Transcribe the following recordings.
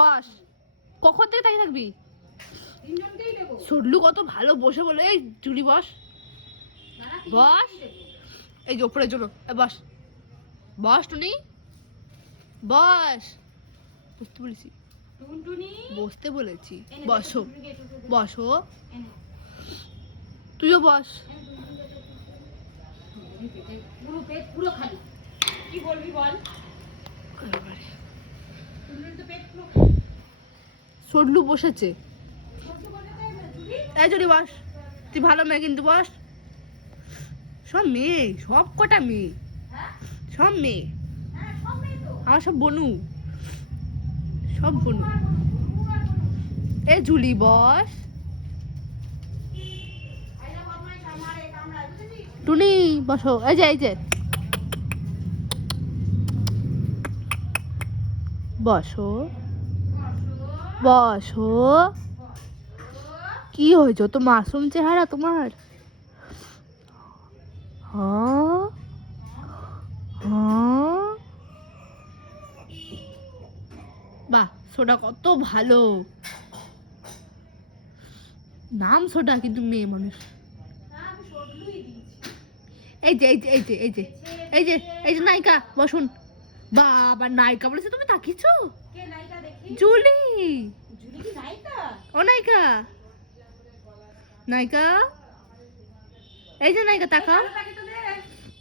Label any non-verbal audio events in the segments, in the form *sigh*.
বস। কখন থেকে তাকিয়ে থাকবি? সরলু কত ভালো বসে বলে এই জুলি বস। বস। এই যে ওপরে এই বস। বস টুনি। বস। বসতে বলেছি। বসতে বলেছি। বসো। বসো। তুইও বস। পুরো পেট পুরো খালি। কি বলবি বল? তো পেট। সরলু বসেছে? এই জুলি বস, তুই ভালো মেয়ে কিন্তু বস সব মেয়ে, সব কটা মেয়ে? সব মেয়ে। আমার সব বনু সব বনু। এই জুলি বস? টুনি, বসো এই যে এই যে বসো বসো কি হয়েছে? তো মাসুম চেহারা তোমার? হ্যাঁ? হ্যাঁ? বাহ সোডা কত ভালো। নাম সোডা কিন্তু মেয়ে মানুষ। এই যে এই যে এই যে এই যে এই যে এই যে নায়িকা বসুন। বাবা নায়িকা বলেছে তুমি তাকিয়েছো? দেখি? জুলি জুলি কি নায়িকা? ও নায়িকা নায়িকা? এই যে নায়িকা তাকা এই প্যাকেটটা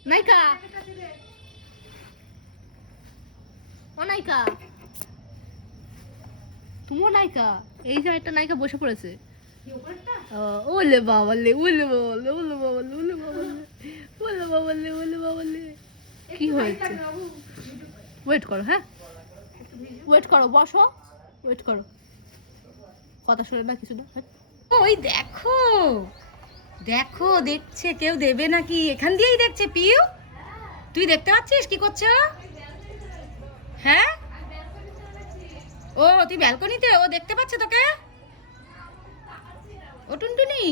নায়িকা। ও নায়িকা। তুমিও নায়িকা? এই যে একটা নায়িকা বসে পড়েছে। ওলে বাবালে ওলে বাবালে ওলে বাবালে ওলে বাবালে ওলে বাবালে ওলে বাবালে। কি হয়েছে। ওয়েট করো হ্যাঁ? ওয়েট করো বসো। ওয়েট করো। কথা শুনে না কিছু না হ্যাঁ। ওই দেখো দেখো, দেখছে, কেউ দেবে নাকি? এখান দিয়েই দেখছে, পিউ। তুই দেখতে পাচ্ছিস? কি করছ? হ্যাঁ? ও, তুই ব্যালকনিতে? ও দেখতে পাচ্ছে তোকে? ও টুনটুনি?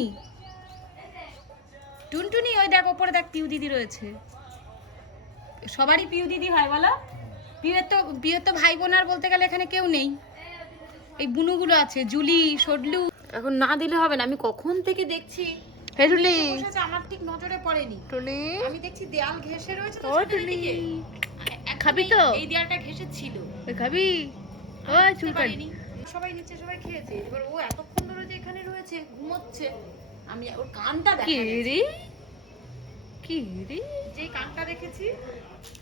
টুনটুনি, ওই দেখ, ওপরে দেখ, পিউ দিদি রয়েছে। সবারই পিউ দিদি হয়, বলো? পিউয়ের তো পিউয়ের তো ভাই বোন আর বলতে গেলে এখানে কেউ নেই। এই বুনুগুলো আছে, জুলি সডলু এখন না দিলে হবে না। আমি কখন থেকে দেখছি? হে আমার ঠিক নজরে পড়েনি। টুনি আমি দেখছি দেয়াল ঘেঁষে রয়েছে ও খাবি তো? এই দেয়ালটা ঘেঁষে ছিল খাবি? ও চুলকানি। সবাই নিচে সবাই খেয়েছে। এবার ও এতক্ষণ ধরে যে এখানে রয়েছে ঘুমোচ্ছে আমি ওর কানটা দেখা রে? কি রে? যেই কানটা দেখেছি।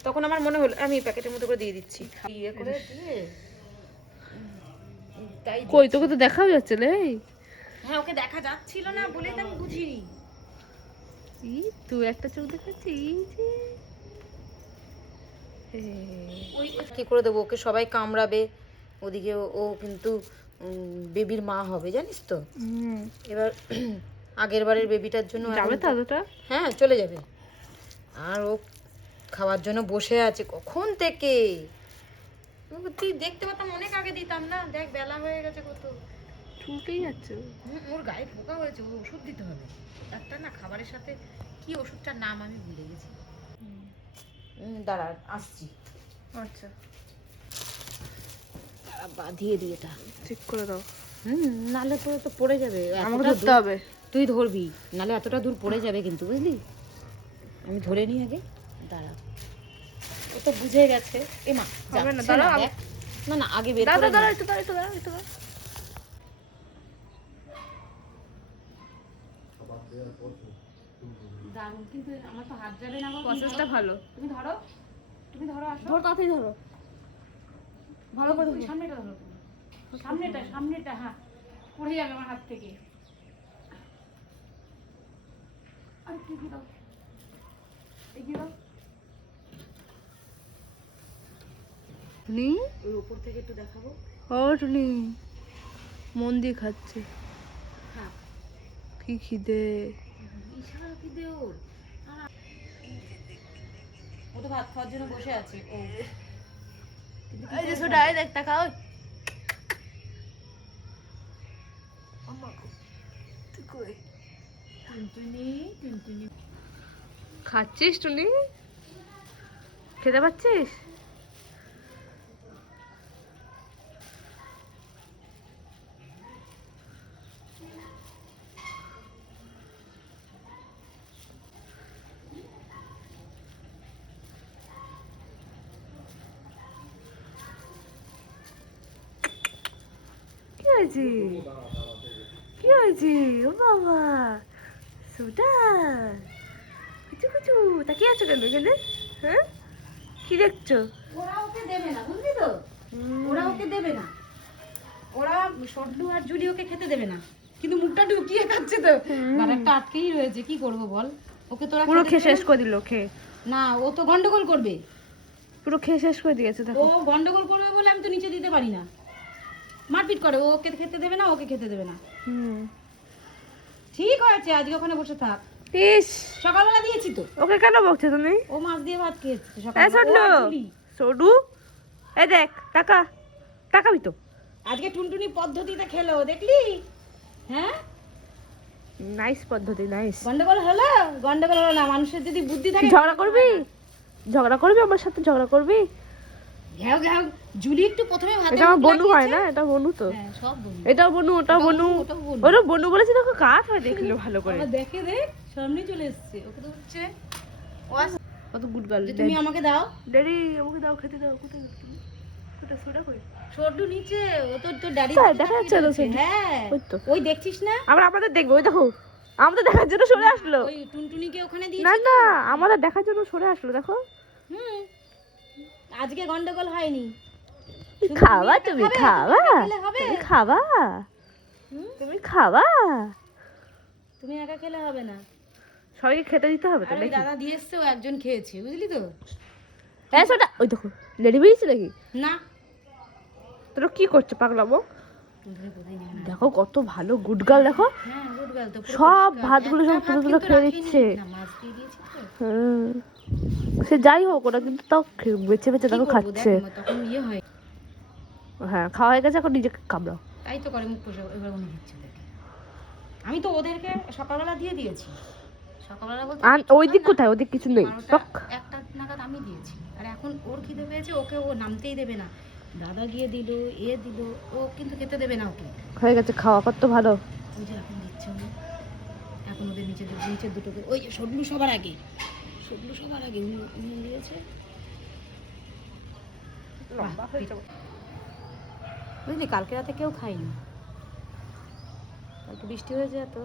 তখন আমার মনে হলো আমি প্যাকেটের মতো করে দিয়ে দিচ্ছি। ইয়ে করে দিয়ে। তাই কই তোকে তো দেখাও যাচ্ছে রে হ্যাঁ ওকে দেখা যাচ্ছিল না বলেই তো আমি বুঝিনি। তুই একটা চোখ দেখাচ্ছি এই যে। এ, ওই কি করে দেবো ওকে সবাই কামড়াবে ওদিকে ও- কিন্তু বেবির মা হবে জানিস তো? এবার *clears throat* আগের বারের বেবিটার জন্য যাবে হ্যাঁ চলে যাবে। আর ও খাওয়ার জন্য বসে আছে কখন থেকে? তুই দেখতে পাতাম অনেক আগে দিতাম না? দেখ বেলা হয়ে গেছে কত। চুলকেই যাচ্ছে। ওর গায়ে পোকা হয়েছে ও ওষুধ দিতে হবে। একটা না খাবারের সাথে কি ওষুধটার নাম আমি ভুলে গেছি। দাঁড়া আসছি। আচ্ছা। দাঁড়া, বাঁধিয়ে দিই এটা। ঠিক করে দাও। হুম নালে পরে তো পড়ে যাবে। আমাকে ধরতে হবে। তুই ধরবি নালে এতটা দূর পড়ে যাবে কিন্তু বুঝলি? আমি ধরে নিই আগে। দাঁড়া। ও তো বুঝে গেছে। এ মা না, না না আগে বের দাঁড়া নে। একটু দাঁড়া একটু দাঁড়া একটু দাঁড়া দারুণ কিন্তু আমার তো হাত যাবে না প্রসেসটা ভালো। তুমি ধরো তুমি ধরো আসো। ধর তাড়াতাড়ি ধরো। ভালো করে ধরো। সামনেটা ধরো। সামনেটা সামনেটা হ্যাঁ। পড়ে যাবে আমার হাত থেকে। আর কি কি দাও। এগিয়ে দাও। টুনি? ওই উপর থেকে একটু দেখাবো। ও টুনি। মন দিয়ে খাচ্ছে। কি খিদে? বিশাল খিদে ওর। ও তো ভাত খাওয়ার জন্য বসে আছে। ও। এই যে এই খাচ্ছিস টুনি? খেতে পাচ্ছিস? হয়েছে? কি হয়েছে? ও বাবা। সোটা কুচু কুচু তাকিয়ে আছো কেন এখানে? হ্যাঁ? কি দেখছ? ওরা ওকে দেবে না বুঝলি তো? ওরা ওকে দেবে না। ওরা সড্ডু আর জুলি ওকে খেতে দেবে না। কিন্তু মুখটা ঢুকিয়ে খাচ্ছে তো। একটা আটকেই রয়েছে কি করব বল? ওকে তোরা পুরো খেয়ে শেষ করে দিল খেয়ে না? ও তো গন্ডগোল করবে। পুরো খেয়ে শেষ করে দিয়েছে ও গন্ডগোল করবে বলে আমি তো নিচে দিতে পারি না। মারপিট করে ওকে খেতে দেবে না ওকে খেতে দেবে না। ঠিক হয়েছে আজকে ওখানে বসে থাক। ইস। সকালবেলা দিয়েছি তো। ওকে কেন বকছো তুমি? ও মাছ দিয়ে ভাত খেয়েছে সকালবেলা। সডু এ দেখ টাকা টাকাবি তো। আজকে টুনটুনি পদ্ধতিতে খেলো দেখলি? হ্যাঁ? নাইস পদ্ধতি নাইস গন্ডগোল হলো? গন্ডগোল হলো না মানুষের যদি বুদ্ধি থাকে ঝগড়া করবি? ঝগড়া করবি আমার সাথে? ঝগড়া করবি? ঘ্যাও ঘ্যাও জুলি একটু প্রথমে ভাতে এটা আমার বনু হয় না? এটা বনু তো। হ্যাঁ সব বনু। এটাও বনু ওটাও বনু। ওটা বনু বলেছি দেখো কাঠ হয় দেখল ভালো করে। দেখে দেখ সামনে চলে এসেছে। ওকে তো হচ্ছে কত গুড গার্ল তুমি আমাকে দাও। ড্যাডি আমাকে দাও খেতে দাও কোথায়? কোথায় সোডা কই? ছোট্টু নিচে ও তো তোর ড্যাডি? দেখা যাচ্ছে না ছোট্টু। হ্যাঁ। ওই তো। ওই দেখছিস না? আমরা আমাদের দেখব ওই দেখো। আমাদের দেখার জন্য সরে আসলো। ওই টুনটুনিকে ওখানে না দিয়েছি না আমাদের দেখার জন্য সরে আসলো দেখো। হুম। আজকে গন্ডগোল হয়নি। খাওয়া তুমি খাবে? তুমি খাওয়া তুমি খাওয়া তুমি একা খেলে হবে না। সবাইকে খেতে দিতে হবে তো দাদা দিয়ে এসছে ও একজন খেয়েছে বুঝলি তো? হ্যাঁ সোটা ওই দেখো লেডি বেরিয়েছে নাকি? না। তোরা কি করছ না দেখো কত ভালো গুড গার্ল দেখো। হ্যাঁ সব ভাতগুলো সব তুলে তুলে খেয়ে রাখিনি। নিচ্ছে। সে যাই হোক ওরা কিন্তু তাও বেছে বেছে কি দেখো করব, খাচ্ছে। ইয়ে হয়। খাওয়া হয়ে গেছে এখন নিজেকে কামড়াও। তাই তো করে মুখ পোষা এবার ওদেরকে আমি তো ওদেরকে সকালবেলা দিয়ে দিয়েছি। সকালবেলা বলতে আর ওই দিক কোথায়? ওদিক কিছু নেই। টক। একটা নাগাদ আমি দিয়েছি। আর এখন ওর খিদে পেয়েছে ওকে ও নামতেই দেবে না। দাদা গিয়ে দিল এ দিল ও কিন্তু খেতে দেবে না ওকে। হয়ে গেছে খাওয়া কত ভালো। ওই যে এখন দিচ্ছে এখন ওদের নিচে নিচের দুটোকে ওই যে সবলু সবার আগে। সবলু সবার আগে উনি দিয়েছে। বুঝলি কালকে রাতে কেউ খায়নি। কালকে বৃষ্টি হয়েছে তো।